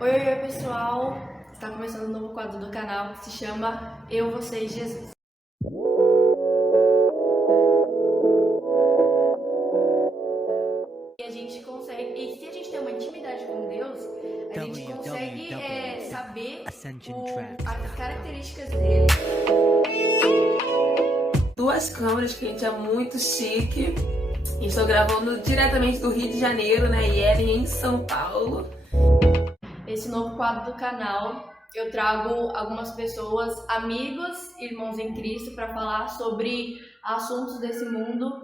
Oi, pessoal! Está começando um novo quadro do canal que se chama Eu, Você e Jesus. E a gente consegue, e se a gente tem uma intimidade com Deus, a gente consegue saber as características dele. Duas câmeras que a gente é muito chique. Estou gravando diretamente do Rio de Janeiro, né? E Ellen em São Paulo. Esse novo quadro do canal, eu trago algumas pessoas, amigos, irmãos em Cristo, para falar sobre assuntos desse mundo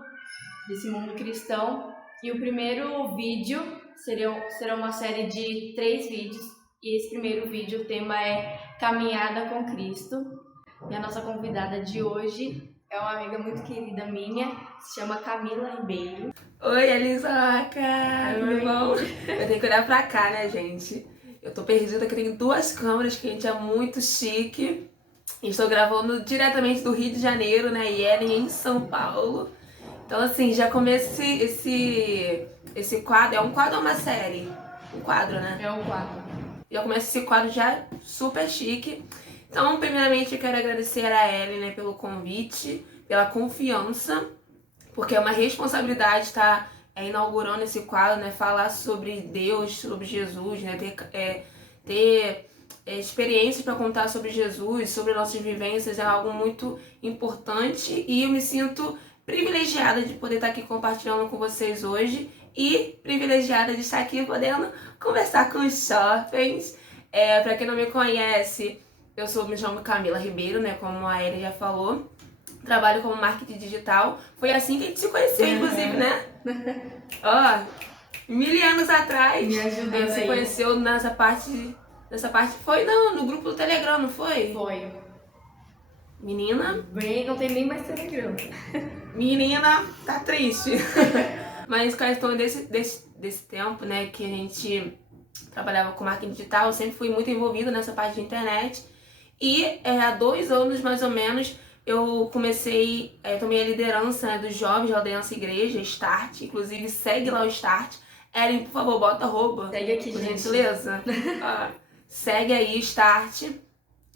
cristão. E o primeiro vídeo será uma série de 3 vídeos. E esse primeiro vídeo, o tema é Caminhada com Cristo. E a nossa convidada de hoje é uma amiga muito querida minha, se chama Camila Ribeiro. Oi, Elisaca! Tudo bom? Eu tenho que olhar pra cá, né, gente? Eu tô perdida, que tem duas câmeras que a gente é muito chique. Estou gravando diretamente do Rio de Janeiro, né? E Ellen em São Paulo. Então, assim, já comecei esse quadro. É um quadro ou uma série? Um quadro, né? É um quadro. Já começa esse quadro já super chique. Então, primeiramente, eu quero agradecer a Ellen, né, pelo convite, pela confiança, porque é uma responsabilidade estar inaugurando esse quadro, né, falar sobre Deus, sobre Jesus, né, ter experiências para contar sobre Jesus, sobre nossas vivências, é algo muito importante e eu me sinto privilegiada de poder estar aqui compartilhando com vocês hoje e privilegiada de estar aqui podendo conversar com os jovens. Para quem não me conhece, me chamo Camila Ribeiro, né, como a Ellen já falou. Trabalho como marketing digital. Foi assim que a gente se conheceu, inclusive, né? Ó, 1000 anos atrás. Me ajuda A gente se conheceu nessa parte foi no grupo do Telegram, não foi? Foi. Menina, Bem, não tem nem mais Telegram. menina, tá triste. Mas com a questão desse tempo, né, que a gente trabalhava com marketing digital, eu sempre fui muito envolvida nessa parte de internet. E há 2 anos, mais ou menos, eu comecei, tomei a liderança, né, dos jovens da Aliança Igreja, Start. Inclusive, segue lá o Start. Ellen, por favor, bota arroba. Segue aqui, por gente. gentileza. Segue aí, Start.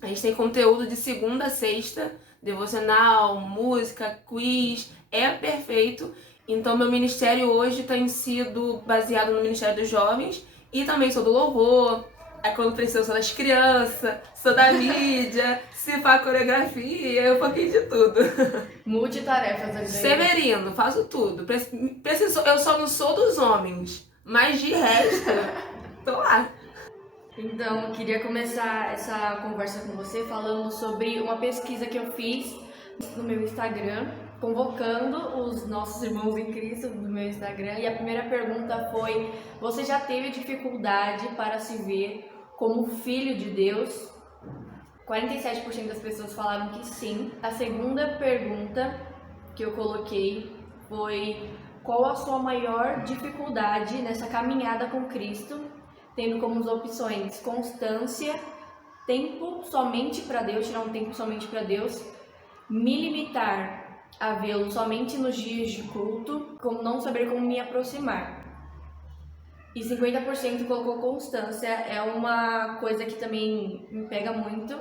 A gente tem conteúdo de segunda a sexta, devocional, música, quiz, é perfeito. Então, meu ministério hoje tem sido baseado no Ministério dos Jovens e também sou do louvor. Quando preciso, eu sou das crianças, sou da mídia, se faz coreografia, um pouquinho de tudo. Multitarefas ali. Severino, faço tudo. Eu só não sou dos homens, mas de resto, tô lá. Então, eu queria começar essa conversa com você falando sobre uma pesquisa que eu fiz no meu Instagram, convocando os nossos irmãos em Cristo no meu Instagram. E a primeira pergunta foi: você já teve dificuldade para se ver como filho de Deus? 47% das pessoas falaram que sim. A segunda pergunta que eu coloquei foi: qual a sua maior dificuldade nessa caminhada com Cristo? Tendo como opções constância, tempo somente para Deus, tirar um tempo somente para Deus, me limitar a vê-lo somente nos dias de culto, como não saber como me aproximar. E 50% colocou constância, é uma coisa que também me pega muito.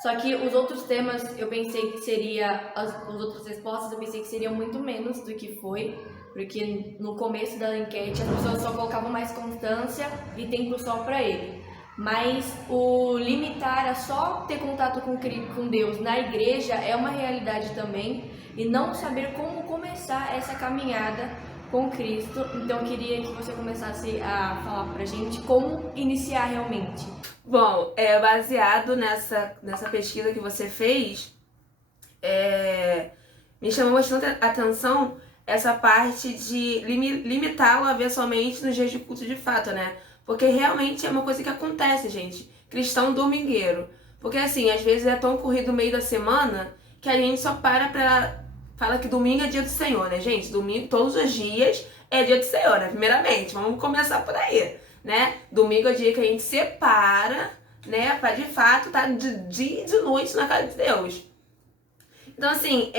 Só que os outros temas, eu pensei que seria, as outras respostas, eu pensei que seriam muito menos do que foi, porque no começo da enquete as pessoas só colocavam mais constância e tempo só para ele. Mas o limitar a só ter contato com Deus na igreja é uma realidade também, e não saber como começar essa caminhada com Cristo. Então eu queria que você começasse a falar pra gente como iniciar realmente. Bom, baseado nessa pesquisa que você fez, me chamou bastante atenção essa parte de limitá-lo a ver somente nos dias de culto de fato, né? Porque realmente é uma coisa que acontece, gente. Cristão domingueiro. Porque assim, às vezes é tão corrido o meio da semana que a gente só fala que domingo é dia do Senhor, né, gente? Domingo, todos os dias é dia do Senhor, né? Primeiramente, vamos começar por aí, né? Domingo é o dia que a gente separa, né? Pra de fato estar de dia e de noite na casa de Deus. Então, assim,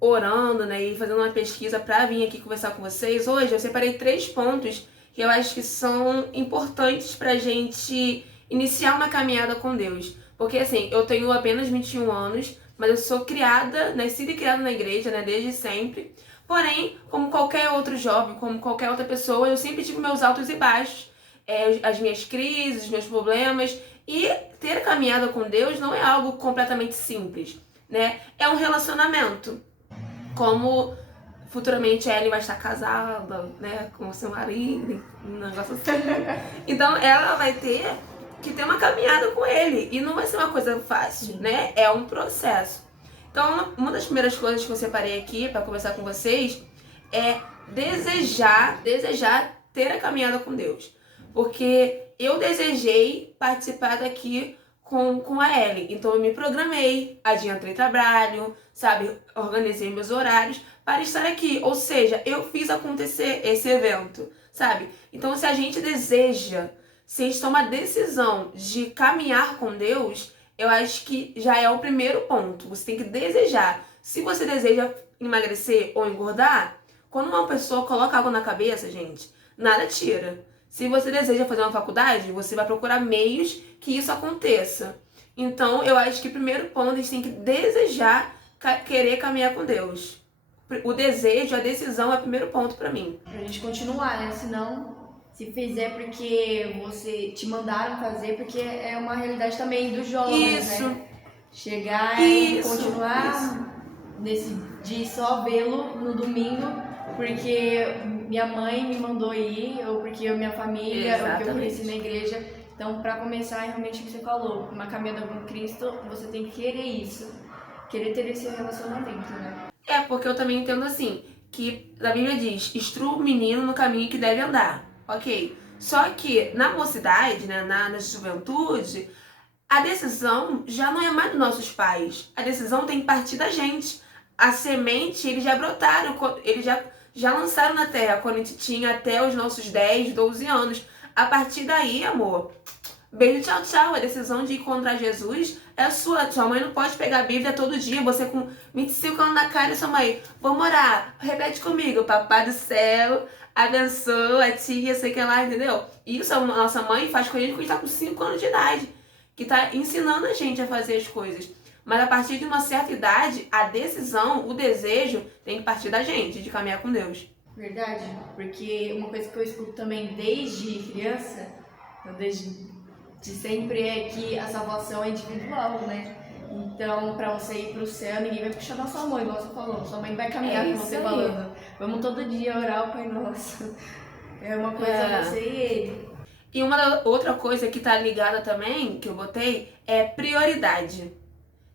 orando, né, e fazendo uma pesquisa pra vir aqui conversar com vocês, hoje eu separei 3 pontos que eu acho que são importantes pra gente iniciar uma caminhada com Deus. Porque assim, eu tenho apenas 21 anos, mas eu sou nascida e criada na igreja, né, desde sempre. Porém, como qualquer outro jovem, como qualquer outra pessoa, eu sempre tive meus altos e baixos, as minhas crises, os meus problemas. E ter caminhada com Deus não é algo completamente simples, né? É um relacionamento. Como futuramente a Ellen vai estar casada, né, com o seu marido, um negócio assim. Então ela vai ter que ter uma caminhada com ele. E não vai ser uma coisa fácil, né? É um processo. Então, uma das primeiras coisas que eu separei aqui para conversar com vocês é desejar ter a caminhada com Deus. Porque eu desejei participar daqui com a Ellen. Então eu me programei, adiantei trabalho, sabe? Organizei meus horários para estar aqui. Ou seja, eu fiz acontecer esse evento, sabe? Então se a gente deseja, se a gente toma a decisão de caminhar com Deus, eu acho que já é o primeiro ponto. Você tem que desejar. Se você deseja emagrecer ou engordar, quando uma pessoa coloca algo na cabeça, gente, nada tira. Se você deseja fazer uma faculdade, você vai procurar meios que isso aconteça. Então, eu acho que o primeiro ponto, a gente tem que desejar querer caminhar com Deus. O desejo, a decisão é o primeiro ponto pra mim. Pra gente continuar, né? Senão, se fizer porque você te mandaram fazer, porque é uma realidade também dos jovens, Isso. né? Chegar e continuar nesse de só vê-lo no domingo, porque minha mãe me mandou ir, ou porque minha família, ou porque eu cresci na igreja. Então, pra começar, realmente o que você falou, uma caminhada com Cristo, você tem que querer isso, querer ter esse relacionamento, né? É, porque eu também entendo assim, que a Bíblia diz, instrua o menino no caminho que deve andar, ok? Só que na mocidade, né, na juventude, a decisão já não é mais dos nossos pais, a decisão tem que partir da gente. A semente, eles já brotaram, eles já lançaram na terra quando a gente tinha até os nossos 10, 12 anos. A partir daí, amor, beijo, tchau, tchau. A decisão de encontrar Jesus é sua. Sua mãe não pode pegar a Bíblia todo dia. Você com 25 anos na cara e sua mãe, vamos orar. Repete comigo. Papai do céu, abençoa a tia, sei que lá, entendeu? Isso a nossa mãe faz com a gente quando a gente tá com 5 anos de idade. Que tá ensinando a gente a fazer as coisas. Mas a partir de uma certa idade, a decisão, o desejo, tem que partir da gente, de caminhar com Deus. Verdade, porque uma coisa que eu escuto também desde criança, desde de sempre, é que a salvação é individual, né? Então, pra você ir pro céu, ninguém vai puxar da sua mãe, igual você falou. Sua mãe vai caminhar com você falando. Vamos todo dia orar o Pai Nosso. É uma coisa você e ele. E outra coisa que tá ligada também, que eu botei, é prioridade.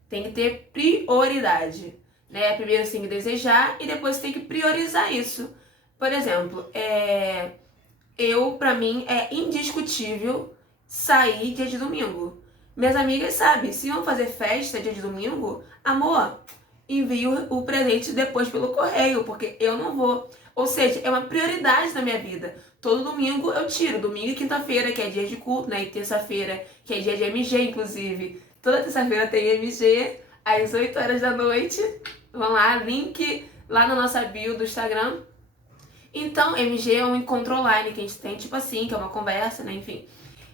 Tem que ter prioridade, né? Primeiro você tem que desejar e depois você tem que priorizar isso. Por exemplo, pra mim, é indiscutível sair dia de domingo. Minhas amigas sabem, se vão fazer festa dia de domingo, amor, envio o presente depois pelo correio, porque eu não vou. Ou seja, é uma prioridade na minha vida. Todo domingo eu tiro, domingo e quinta-feira, que é dia de culto, né? E terça-feira, que é dia de MG, inclusive. Toda terça-feira tem MG, às 8 horas da noite. Vão lá, link lá na nossa bio do Instagram. Então, MG é um encontro online que a gente tem, tipo assim, que é uma conversa, né? Enfim.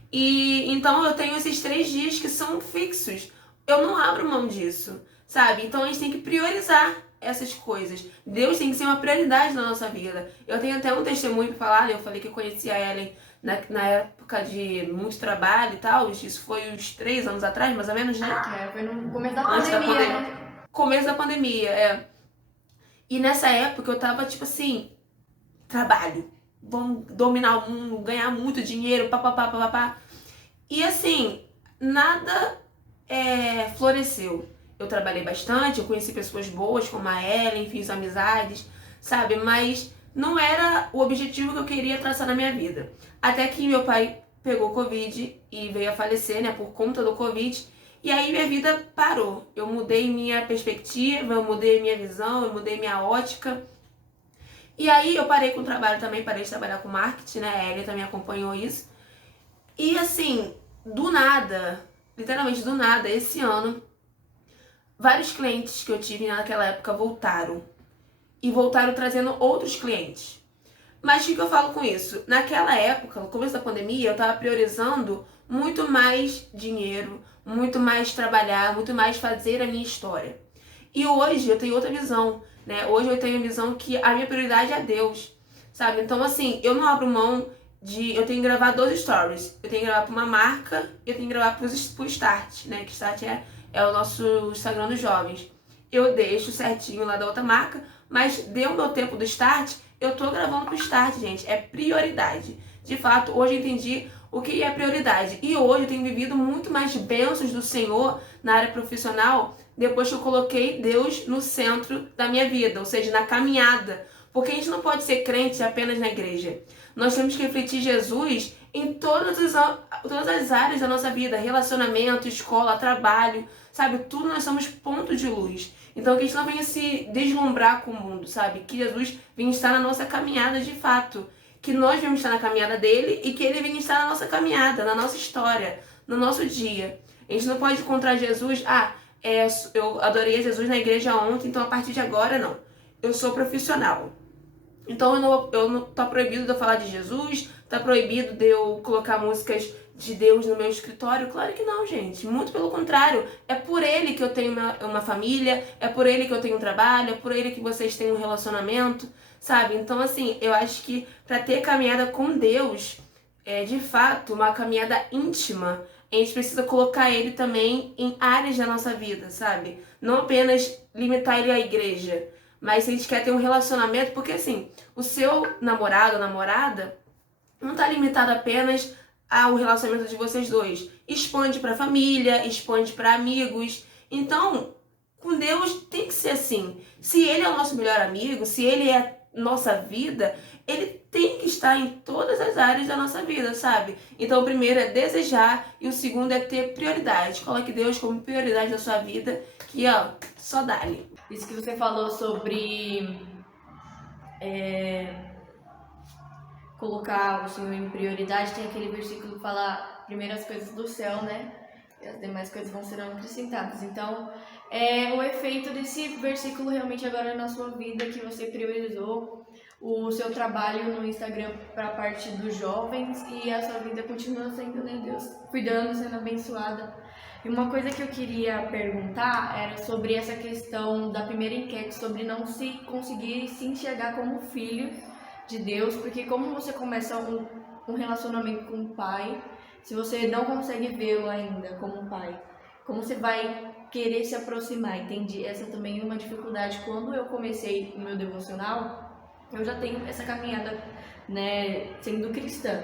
E então eu tenho esses 3 dias que são fixos. Eu não abro mão disso, sabe? Então a gente tem que priorizar essas coisas. Deus tem que ser uma prioridade na nossa vida. Eu tenho até um testemunho pra falar, né? Eu falei que eu conheci a Ellen na época de muito trabalho e tal. Isso foi uns 3 anos atrás, mais ou menos, né? Foi no começo da pandemia, né? Começo da pandemia, é. E nessa época eu tava, tipo assim, trabalho. Vamos dominar o mundo, ganhar muito dinheiro, papapá. E assim, nada floresceu. Eu trabalhei bastante, eu conheci pessoas boas como a Ellen, fiz amizades, sabe? Mas não era o objetivo que eu queria traçar na minha vida. Até que meu pai pegou Covid e veio a falecer, né, por conta do Covid. E aí minha vida parou. Eu mudei minha perspectiva, eu mudei minha visão, eu mudei minha ótica. E aí eu parei com o trabalho também, parei de trabalhar com marketing, né? A Ellen também acompanhou isso. E assim, do nada, literalmente do nada, esse ano, vários clientes que eu tive naquela época voltaram. E voltaram trazendo outros clientes. Mas o que eu falo com isso? Naquela época, no começo da pandemia, eu tava priorizando muito mais dinheiro, muito mais trabalhar, muito mais fazer a minha história. E hoje eu tenho outra visão, né? Hoje eu tenho a visão que a minha prioridade é Deus, sabe? Então, assim, eu não abro mão de... Eu tenho que gravar 12 stories. Eu tenho que gravar pra uma marca, eu tenho que gravar pro Start, né? Que Start é o nosso Instagram dos jovens. Eu deixo certinho lá da outra marca, mas deu o meu tempo do Start, eu tô gravando pro Start, gente. É prioridade. De fato, hoje eu entendi o que é prioridade. E hoje eu tenho vivido muito mais bênçãos do Senhor na área profissional depois que eu coloquei Deus no centro da minha vida, ou seja, na caminhada. Porque a gente não pode ser crente apenas na igreja. Nós temos que refletir Jesus em todas as áreas da nossa vida, relacionamento, escola, trabalho, sabe? Tudo nós somos ponto de luz. Então que a gente não venha se deslumbrar com o mundo, sabe? Que Jesus venha estar na nossa caminhada de fato. Que nós venhamos estar na caminhada dele e que ele venha estar na nossa caminhada, na nossa história, no nosso dia. A gente não pode encontrar Jesus, eu adorei Jesus na igreja ontem, então a partir de agora não. Eu sou profissional. Então eu não tá proibido de eu falar de Jesus, tá proibido de eu colocar músicas de Deus no meu escritório? Claro que não, gente. Muito pelo contrário. É por ele que eu tenho uma família, é por ele que eu tenho um trabalho, é por ele que vocês têm um relacionamento, sabe? Então, assim, eu acho que pra ter caminhada com Deus, é de fato uma caminhada íntima, a gente precisa colocar ele também em áreas da nossa vida, sabe? Não apenas limitar ele à igreja, mas se a gente quer ter um relacionamento, porque assim, o seu namorado ou namorada não tá limitado apenas ao relacionamento de vocês dois. Expande pra família, expande pra amigos. Então, com Deus tem que ser assim. Se ele é o nosso melhor amigo, se ele é nossa vida, ele tem que estar em todas as áreas da nossa vida, sabe? Então, o primeiro é desejar e o segundo é ter prioridade. Coloque Deus como prioridade da sua vida, que ó, só dá-lhe. Isso que você falou sobre colocar o Senhor em prioridade, tem aquele versículo que fala primeiro as coisas do céu, né? E as demais coisas vão ser acrescentadas. Então, o efeito desse versículo realmente agora na sua vida, que você priorizou o seu trabalho no Instagram para a parte dos jovens e a sua vida continua sendo, né, Deus cuidando, sendo abençoada. E uma coisa que eu queria perguntar era sobre essa questão da primeira enquete, sobre não se conseguir se enxergar como filho de Deus, porque como você começa um relacionamento com o pai, se você não consegue vê-lo ainda como um pai, como você vai querer se aproximar? Entendi. Essa também é uma dificuldade. Quando eu comecei o meu devocional, eu já tenho essa caminhada, né, sendo cristã.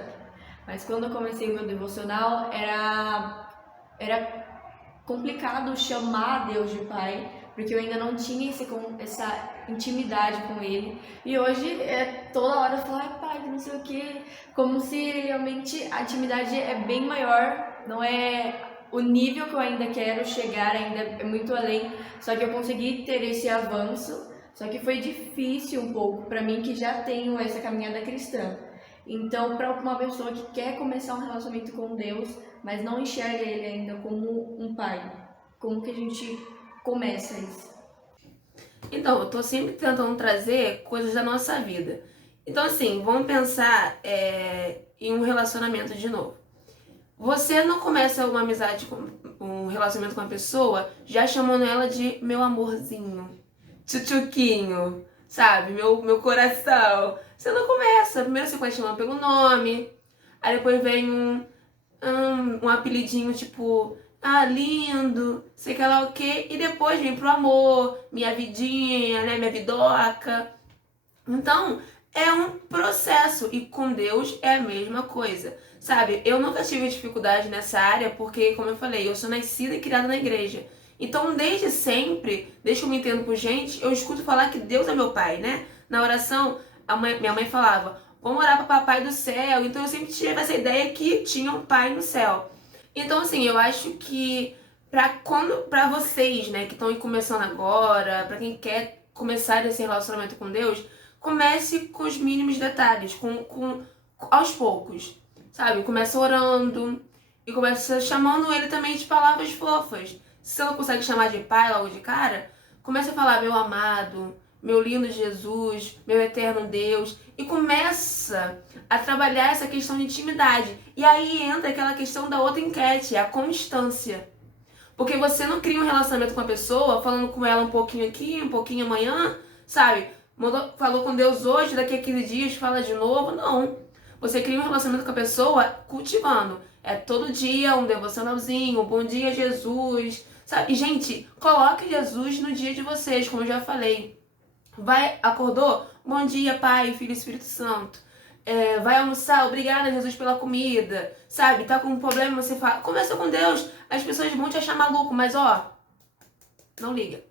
Mas quando eu comecei o meu devocional, era complicado chamar Deus de pai, porque eu ainda não tinha essa intimidade com ele. E hoje, toda hora eu falo, ai pai, não sei o que, como se realmente a intimidade é bem maior, não é o nível que eu ainda quero chegar, ainda é muito além, só que eu consegui ter esse avanço, só que foi difícil um pouco para mim que já tenho essa caminhada cristã. Então, para uma pessoa que quer começar um relacionamento com Deus, mas não enxerga ele ainda como um pai, como que a gente começa isso? Então, eu tô sempre tentando trazer coisas da nossa vida. Então, assim, vamos pensar em um relacionamento de novo. Você não começa uma amizade, um relacionamento com uma pessoa já chamando ela de meu amorzinho, tchutchuquinho, sabe? Meu coração. Você não começa. Primeiro você começa chamando pelo nome, aí depois vem um apelidinho tipo, lindo, sei que lá o quê, e depois vem pro amor, minha vidinha, né, minha vidoca. Então, é um processo e com Deus é a mesma coisa, sabe? Eu nunca tive dificuldade nessa área porque, como eu falei, eu sou nascida e criada na igreja. Então, desde sempre, desde que eu me entendo por gente, eu escuto falar que Deus é meu pai, né? Na oração, minha mãe falava, vamos orar para papai do céu. Então, eu sempre tive essa ideia que tinha um pai no céu. Então, assim, eu acho que pra vocês, né, que estão começando agora, pra quem quer começar esse relacionamento com Deus, comece com os mínimos detalhes, aos poucos, sabe? Começa orando e começa chamando ele também de palavras fofas. Se você não consegue chamar de pai logo de cara, comece a falar, meu amado, meu lindo Jesus, meu eterno Deus, e começa a trabalhar essa questão de intimidade. E aí entra aquela questão da outra enquete, a constância. Porque você não cria um relacionamento com a pessoa falando com ela um pouquinho aqui, um pouquinho amanhã, sabe? Falou com Deus hoje, daqui a 15 dias fala de novo. Não. Você cria um relacionamento com a pessoa cultivando. É todo dia um devocionalzinho, um bom dia Jesus, sabe? E, gente, coloque Jesus no dia de vocês, como eu já falei. Acordou? Bom dia, Pai, Filho e Espírito Santo. Vai almoçar? Obrigada, Jesus, pela comida. Sabe? Tá com um problema, você fala, conversa com Deus. As pessoas vão te achar maluco, mas ó, não liga.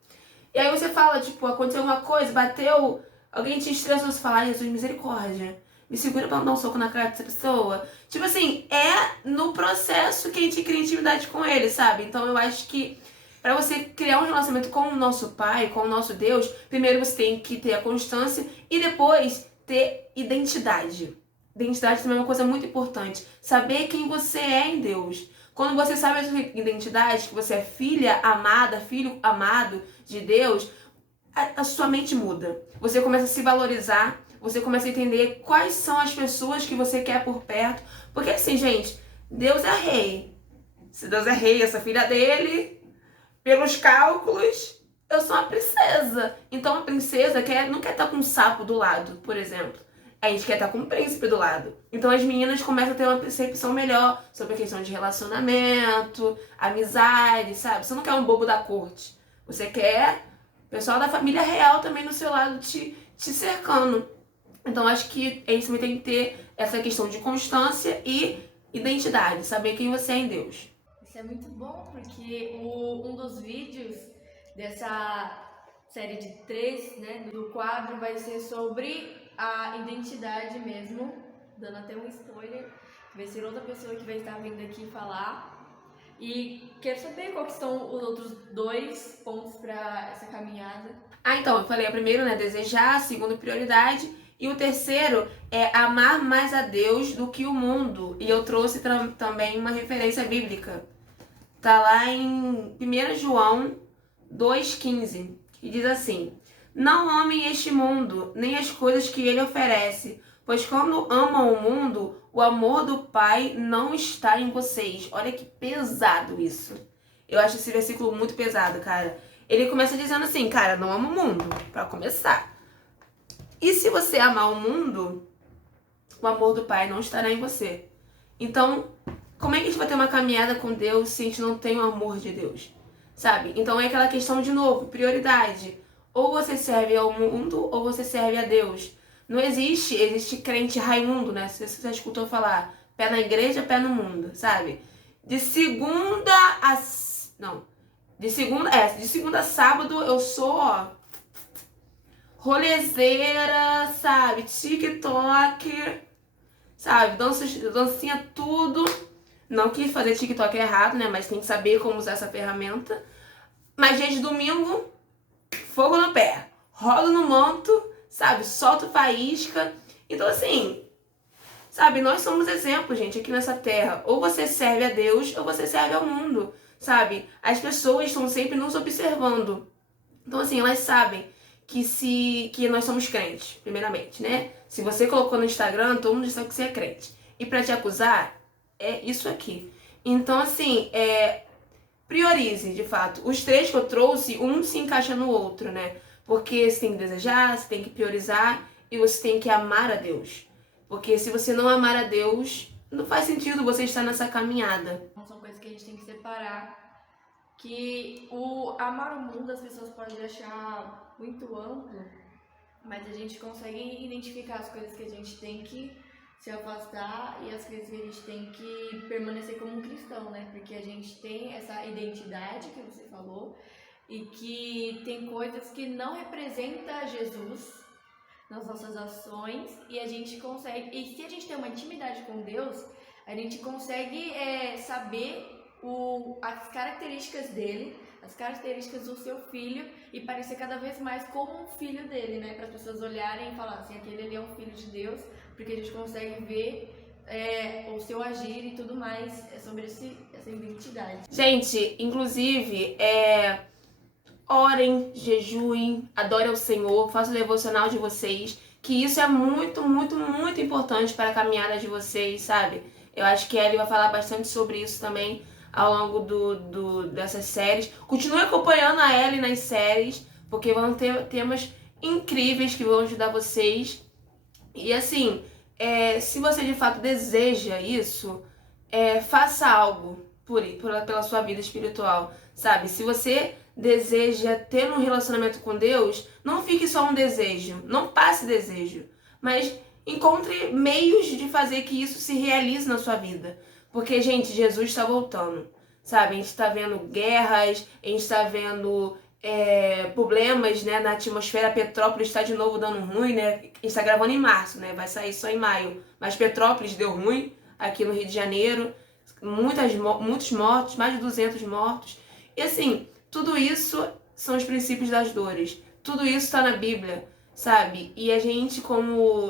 E aí você fala, tipo, aconteceu alguma coisa, bateu, alguém te estressou, você fala, Jesus, misericórdia. Me segura pra não dar um soco na cara dessa pessoa. Tipo assim, é no processo que a gente cria intimidade com ele, sabe? Então eu acho que para você criar um relacionamento com o nosso Pai, com o nosso Deus, primeiro você tem que ter a constância e depois ter identidade. Identidade também é uma coisa muito importante. Saber quem você é em Deus. Quando você sabe a sua identidade, que você é filha amada, filho amado de Deus, a sua mente muda. Você começa a se valorizar, você começa a entender quais são as pessoas que você quer por perto. Porque assim, gente, Deus é rei. Se Deus é rei, eu sou filha dele. Pelos cálculos, eu sou uma princesa. Então a princesa não quer estar com um sapo do lado, por exemplo. A gente quer estar com um príncipe do lado. Então as meninas começam a ter uma percepção melhor sobre a questão de relacionamento, amizade, sabe? Você não quer um bobo da corte. Você quer o pessoal da família real também do seu lado te cercando. Então acho que a gente também tem que ter essa questão de constância e identidade. Saber quem você é em Deus. Isso é muito bom, porque um dos vídeos dessa série de 3, né, do quadro, vai ser sobre a identidade mesmo, dando até um spoiler, vai ser outra pessoa que vai estar vindo aqui falar. E quero saber quais são os outros 2 pontos para essa caminhada. Então, eu falei, o primeiro, né, desejar, segundo, prioridade, e o terceiro é amar mais a Deus do que o mundo. E eu trouxe também uma referência bíblica. Tá lá em 1 João 2,15, que diz assim: não amem este mundo, nem as coisas que ele oferece, pois quando amam o mundo, o amor do Pai não está em vocês. Olha que pesado isso. Eu acho esse versículo muito pesado, cara. Ele começa dizendo assim, cara, não ama o mundo, pra começar. E se você amar o mundo, o amor do Pai não estará em você. Então, como é que a gente vai ter uma caminhada com Deus se a gente não tem o amor de Deus? Sabe? Então é aquela questão de novo, prioridade. Ou você serve ao mundo ou você serve a Deus. Não existe crente Raimundo, né? Se você já escutou falar, pé na igreja, pé no mundo, sabe? De segunda a sábado eu sou, ó, rolezeira, sabe? TikTok, sabe? Dancinha tudo. Não quis fazer TikTok errado, né? Mas tem que saber como usar essa ferramenta. Mas dia de domingo, fogo no pé. Rolo no manto, sabe? Solto faísca. Então, assim, sabe? Nós somos exemplos, gente, aqui nessa terra. Ou você serve a Deus, ou você serve ao mundo, sabe? As pessoas estão sempre nos observando. Então, assim, elas sabem que nós somos crentes, primeiramente, né? Se você colocou no Instagram, todo mundo sabe que você é crente. E pra te acusar, é isso aqui. Então, assim, priorize, de fato. Os 3 que eu trouxe, um se encaixa no outro, né? Porque você tem que desejar, você tem que priorizar e você tem que amar a Deus. Porque se você não amar a Deus, não faz sentido você estar nessa caminhada. São coisas que a gente tem que separar. Que o amar o mundo as pessoas podem achar muito amplo, mas a gente consegue identificar as coisas que a gente tem que se afastar e as coisas que a gente tem que permanecer como um cristão, né? Porque a gente tem essa identidade que você falou e que tem coisas que não representam Jesus nas nossas ações e a gente consegue, e se a gente tem uma intimidade com Deus, a gente consegue saber as características dele, as características do seu filho e parecer cada vez mais como um filho dele, né? Para as pessoas olharem e falar assim, aquele ali é um filho de Deus, porque a gente consegue ver o seu agir e tudo mais sobre essa identidade. Gente, inclusive, orem, jejuem, adorem ao Senhor, façam o devocional de vocês, que isso é muito, muito, muito importante para a caminhada de vocês, sabe? Eu acho que a Ellie vai falar bastante sobre isso também ao longo dessas séries. Continue acompanhando a Ellie nas séries, porque vão ter temas incríveis que vão ajudar vocês. E assim, se você de fato deseja isso, faça algo pela sua vida espiritual, sabe? Se você deseja ter um relacionamento com Deus, não fique só um desejo, não passe desejo, mas encontre meios de fazer que isso se realize na sua vida. Porque, gente, Jesus está voltando, sabe? A gente está vendo guerras, a gente está vendo problemas, né, na atmosfera. Petrópolis está de novo dando ruim, né? A gente está gravando em março, né? Vai sair só em maio. Mas Petrópolis deu ruim aqui no Rio de Janeiro. Muitos mortos, mais de 200 mortos. E assim, tudo isso são os princípios das dores. Tudo isso está na Bíblia, sabe? E a gente,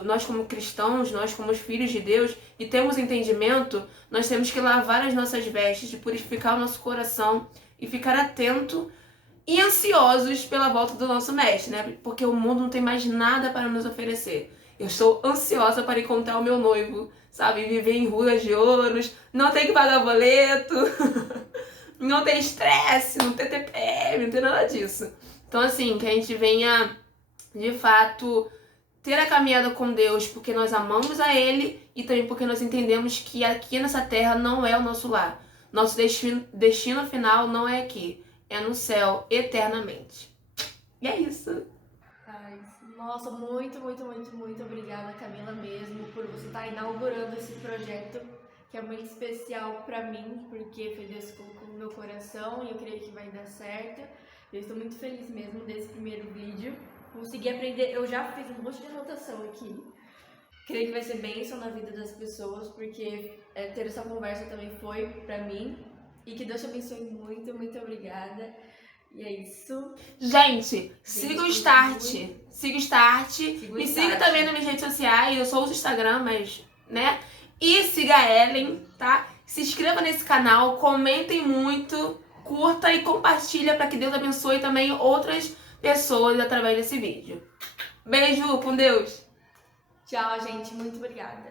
nós como cristãos, nós como filhos de Deus, e temos entendimento, nós temos que lavar as nossas vestes, de purificar o nosso coração e ficar atento e ansiosos pela volta do nosso mestre, né? Porque o mundo não tem mais nada para nos oferecer. Eu estou ansiosa para encontrar o meu noivo, sabe? Viver em ruas de ouros, não ter que pagar boleto, não ter estresse, não ter TPM, não ter nada disso. Então, assim, que a gente venha, de fato, ter a caminhada com Deus, porque nós amamos a Ele e também porque nós entendemos que aqui nessa terra não é o nosso lar. Nosso destino final não é aqui, é no céu, eternamente. E é isso. Ai, nossa, muito, muito, muito, muito obrigada, Camila, mesmo, por você estar inaugurando esse projeto, que é muito especial pra mim, porque foi Deus que colocou no meu coração e eu creio que vai dar certo. Eu estou muito feliz mesmo desse primeiro vídeo. Consegui aprender, eu já fiz um monte de anotação aqui. Creio que vai ser bênção na vida das pessoas, porque ter essa conversa também foi pra mim. E que Deus te abençoe muito, muito obrigada. E é isso. Gente, siga o Start. Siga o Start. Me siga também nas minhas redes sociais. Eu só uso o Instagram, mas, né? E siga a Ellen, tá? Se inscreva nesse canal, comentem muito, curta e compartilha para que Deus abençoe também outras pessoas através desse vídeo. Beijo, com Deus! Tchau, gente. Muito obrigada.